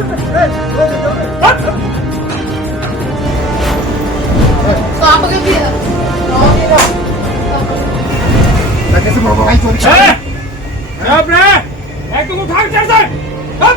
Stop again here. कैसे mobile चोरी अब रे, एक तो उठा के चल दे। अब